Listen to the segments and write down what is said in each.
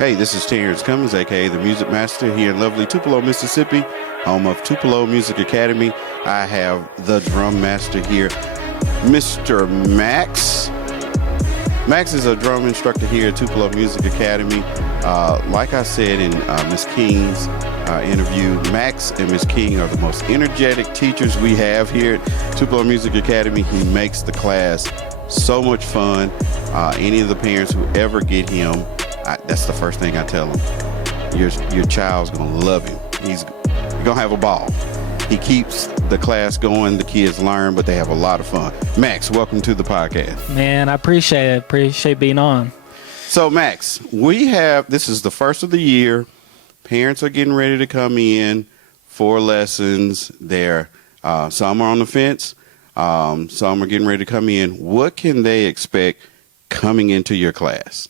Hey, this is Terrence Cummings, aka the Music Master, here in lovely Tupelo, Mississippi, home of Tupelo Music Academy. I have the drum master here, Mr. Max. Max is a drum instructor here at Tupelo Music Academy. Like I said in Miss King's interview, Max and Miss King are the most energetic teachers we have here at Tupelo Music Academy. He makes the class so much fun. Any of the parents who ever get him, that's the first thing I tell them. Your child's gonna love him. You're gonna have a ball. He keeps the class going. The kids learn, but they have a lot of fun. Max, welcome to the podcast. Man, I appreciate it. Appreciate being on. So Max, this is the first of the year. Parents are getting ready to come in for lessons. Some are on the fence. Some are getting ready to come in. What can they expect coming into your class?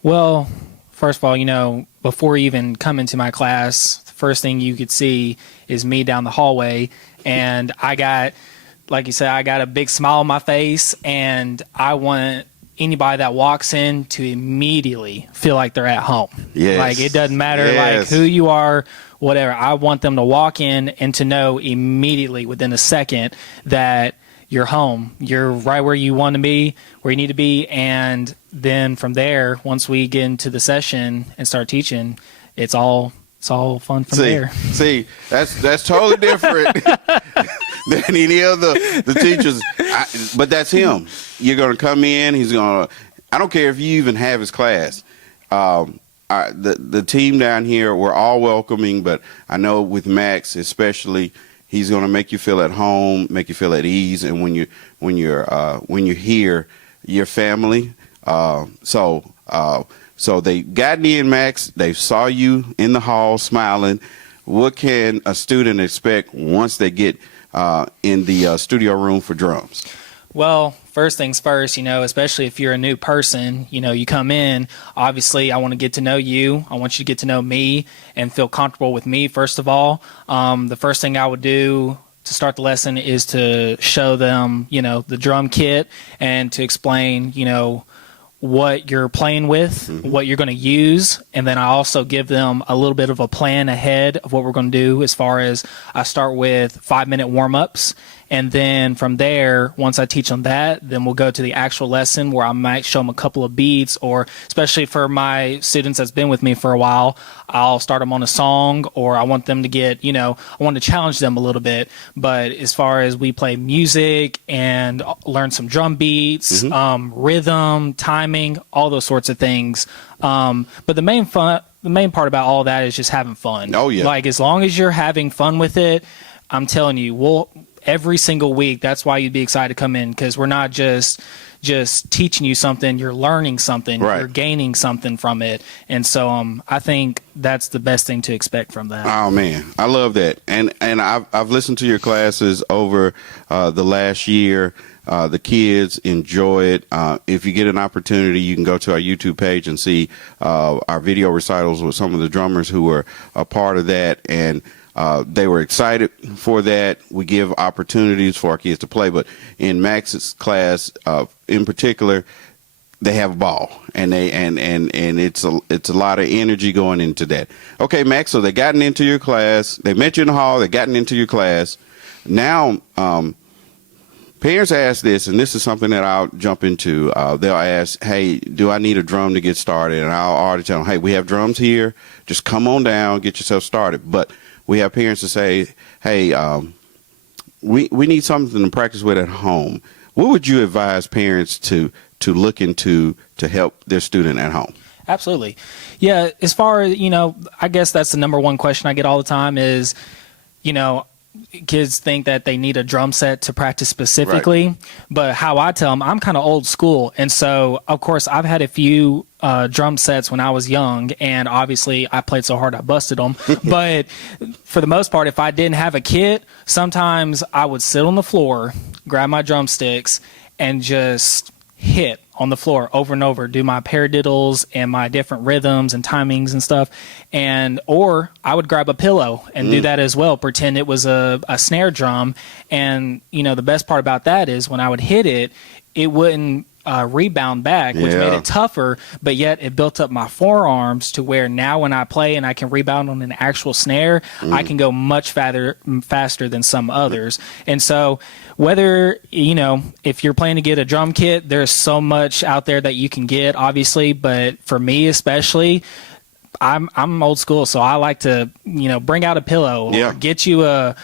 Well, first of all, before you even come into my class, the first thing you could see is me down the hallway. And I got a big smile on my face, and I want anybody that walks in to immediately feel like they're at home. Yes. Like, it doesn't matter like who you are, whatever. I want them to walk in and to know immediately within a second that you're home. You're right where you want to be, where you need to be. And then from there, once we get into the session and start teaching, it's all fun from there. See, that's totally different than any of the teachers. But that's him. You're going to come in. I don't care if you even have his class. The team down here, we're all welcoming, but I know with Max especially, he's going to make you feel at home, make you feel at ease, and when you're here, your family. So they got in, Max. They saw you in the hall smiling. What can a student expect once they get in the studio room for drums? Well, first things first, especially if you're a new person, you come in, obviously I want to get to know you. I want you to get to know me and feel comfortable with me, first of all. The first thing I would do to start the lesson is to show them, the drum kit and to explain, what you're playing with, what you're going to use, and then I also give them a little bit of a plan ahead of what we're going to do. As far as I start with 5-minute warm-ups, and then from there, once I teach them that, then we'll go to the actual lesson where I might show them a couple of beats, or especially for my students that's been with me for a while, I'll start them on a song, or I want them to get, I want to challenge them a little bit. But as far as we play music and learn some drum beats, rhythm, timing, all those sorts of things. But the main part about all that is just having fun. Oh, yeah. Like, as long as you're having fun with it, I'm telling you, every single week, that's why you'd be excited to come in, because we're not just teaching you something, you're learning something, right. You're gaining something from it. And so I think that's the best thing to expect from that. Oh man, I love that. And I've listened to your classes over the last year. The kids enjoy it. If you get an opportunity, you can go to our YouTube page and see our video recitals with some of the drummers who were a part of that, and they were excited for that. We give opportunities for our kids to play, but in Max's class, in particular, they have a ball, and it's a lot of energy going into that. Okay, Max. So they gotten into your class. They met you in the hall. They gotten into your class. Now, parents ask this, and this is something that I'll jump into. They'll ask, "Hey, do I need a drum to get started?" And I'll already tell them, "Hey, we have drums here. Just come on down, get yourself started." But we have parents that say, "Hey, we need something to practice with at home." What would you advise parents to look into to help their student at home? Absolutely. Yeah, as far as, I guess that's the number one question I get all the time is, kids think that they need a drum set to practice specifically, right. But how I tell them, I'm kind of old school. And so, of course, I've had a few drum sets when I was young, and obviously I played so hard I busted them. But for the most part, if I didn't have a kit, sometimes I would sit on the floor, grab my drumsticks, and just hit on the floor over and over, do my paradiddles and my different rhythms and timings and stuff. Or I would grab a pillow and do that as well, pretend it was a snare drum. And, the best part about that is when I would hit it, it wouldn't rebound back, which made Yeah. it tougher, but yet it built up my forearms to where now when I play and I can rebound on an actual snare, I can go much faster than some others. And so whether, if you're planning to get a drum kit, there's so much out there that you can get, obviously, but for me especially, I'm old school, so I like to, bring out a pillow or get you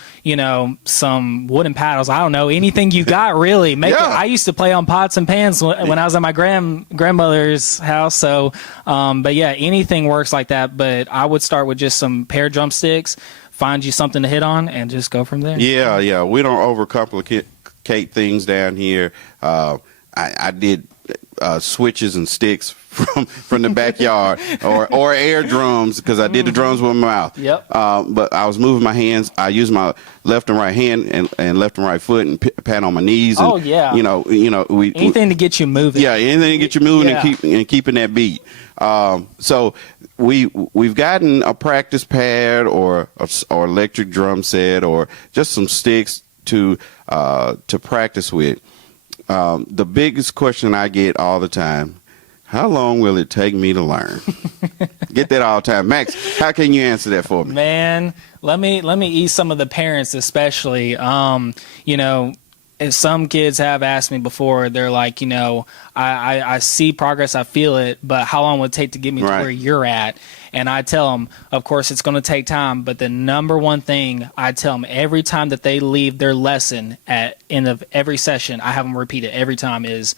some wooden paddles. I don't know, anything you got, really. I used to play on pots and pans when I was at my grandmother's house. So, but yeah, anything works like that. But I would start with just some pair of drumsticks, find you something to hit on, and just go from there. Yeah. We don't overcomplicate things down here. I did switches and sticks from the backyard or air drums because I did the drums with my mouth. Yep. But I was moving my hands. I used my left and right hand and left and right foot and pat on my knees. And, anything to get you moving. Yeah, anything to get you moving and keeping that beat. So we've gotten a practice pad or electric drum set or just some sticks to practice with. The biggest question I get all the time: how long will it take me to learn? Get that all the time. Max, how can you answer that for me? Man, let me ease some of the parents, especially. If some kids have asked me before, they're like, I see progress, I feel it, but how long would it take to get me to where you're at? And I tell them, of course, it's going to take time, but the number one thing I tell them every time that they leave their lesson at end of every session, I have them repeat it every time, is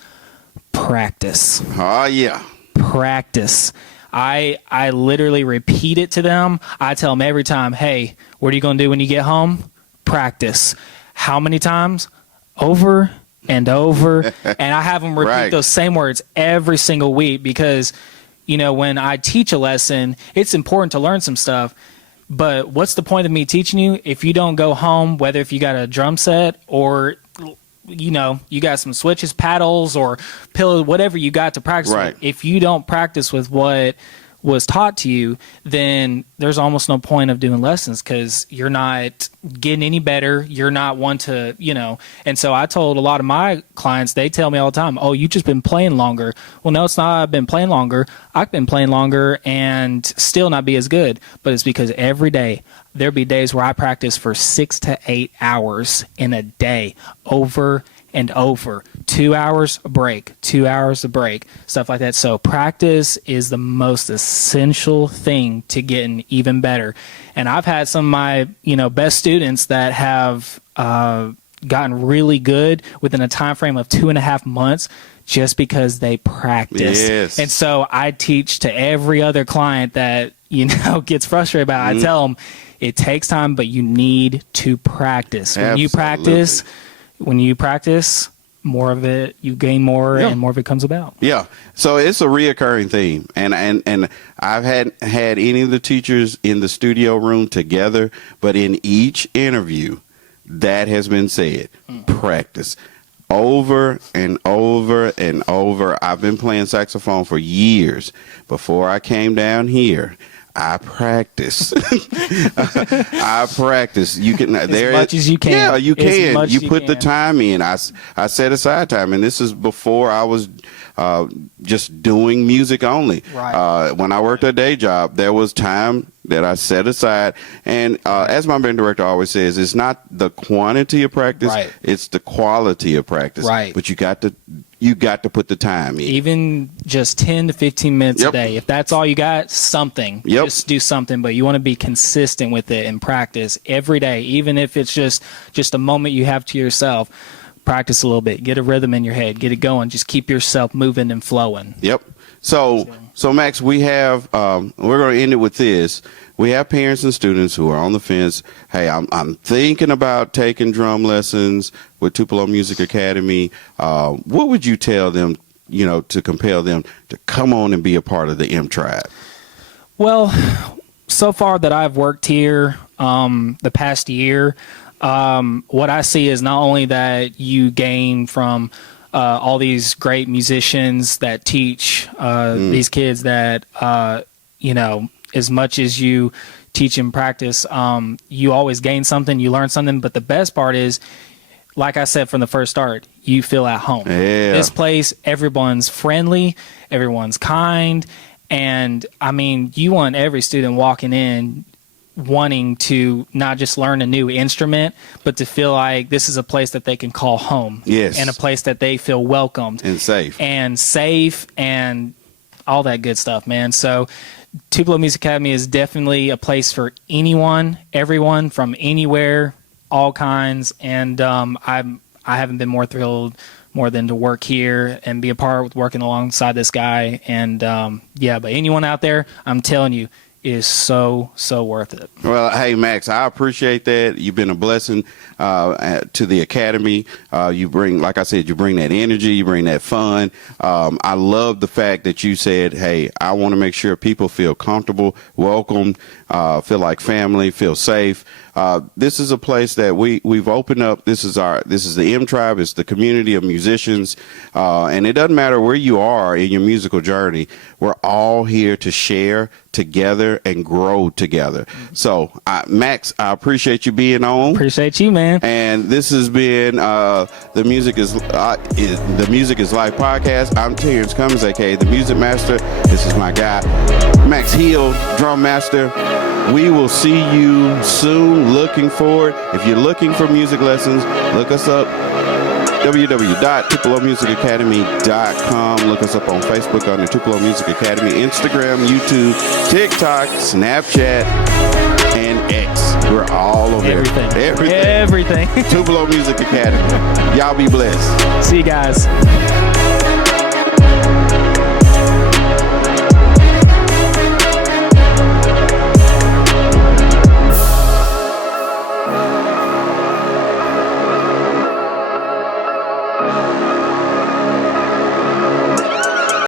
practice. Oh, yeah. Practice. I literally repeat it to them. I tell them every time, hey, what are you going to do when you get home? Practice. How many times? Over and over. And I have them repeat those same words every single week because, when I teach a lesson, it's important to learn some stuff. But what's the point of me teaching you if you don't go home, whether if you got a drum set or, you got some switches, paddles, or pillow, whatever you got to practice with. If you don't practice with what was taught to you, then there's almost no point of doing lessons because you're not getting any better. You're not one to, And so I told a lot of my clients, they tell me all the time, oh, you just been playing longer. Well, no, it's not. I've been playing longer. I've been playing longer and still not be as good. But it's because every day there'll be days where I practice for 6 to 8 hours in a day, over and over. 2 hours a break, 2 hours a break, stuff like that. So practice is the most essential thing to getting even better. And I've had some of my, best students that have gotten really good within a time frame of 2.5 months just because they practice. Yes. And so I teach to every other client that, gets frustrated about it. I tell them it takes time, but you need to practice. When you practice, more of it, you gain more, and more of it comes about. Yeah. So it's a reoccurring theme. And I've had any of the teachers in the studio room together, but in each interview, that has been said. Practice. Over and over and over. I've been playing saxophone for years. Before I came down here, I practice. I practice. You can as much as you can. Yeah, you can. As You much put you the can. time in. I set aside time, and this is before I was just doing music only. Right. When I worked a day job, there was time that I set aside. And as my band director always says, it's not the quantity of practice, it's the quality of practice. Right. But you got to put the time in. Even just 10 to 15 minutes a day. If that's all you got, something. Just do something. But you want to be consistent with it and practice every day, even if it's just a moment you have to yourself. Practice a little bit. Get a rhythm in your head. Get it going. Just keep yourself moving and flowing. Yep. So Max, we have we're going to end it with this. We have parents and students who are on the fence. Hey, I'm thinking about taking drum lessons with Tupelo Music Academy. What would you tell them, to compel them to come on and be a part of the M Tribe? Well, so far that I've worked here, the past year, what I see is not only that you gain from all these great musicians that teach these kids that, as much as you teach and practice, you always gain something, you learn something. But the best part is like I said from the first start, you feel at home. Yeah. This place, everyone's friendly, everyone's kind, and I mean, you want every student walking in wanting to not just learn a new instrument, but to feel like this is a place that they can call home. Yes. And a place that they feel welcomed And safe. And all that good stuff, man. So Tupelo Music Academy is definitely a place for anyone, everyone from anywhere, all kinds. And I haven't been more thrilled more than to work here and be a part with working alongside this guy. And yeah, but anyone out there, I'm telling you, is so worth it. Well, hey, Max, I appreciate that. You've been a blessing to the Academy. You bring, like I said, you bring that energy, you bring that fun. I love the fact that you said, hey, I want to make sure people feel comfortable, welcome, feel like family, feel safe. This is a place that we've opened up. This is the M Tribe. It's the community of musicians. And it doesn't matter where you are in your musical journey. We're all here to share together and grow together. So, Max, I appreciate you being on. Appreciate you, man. And this has been the Music is Life podcast. I'm Terrence Cummings, aka the Music Master. This is my guy, Max Hill, drum master. We will see you soon. Looking forward. If you're looking for music lessons, look us up. www.tupelomusicacademy.com. Look us up on Facebook under Tupelo Music Academy, Instagram, YouTube, TikTok, Snapchat, and X. We're all over Everything. Tupelo Music Academy. Y'all be blessed. See you guys.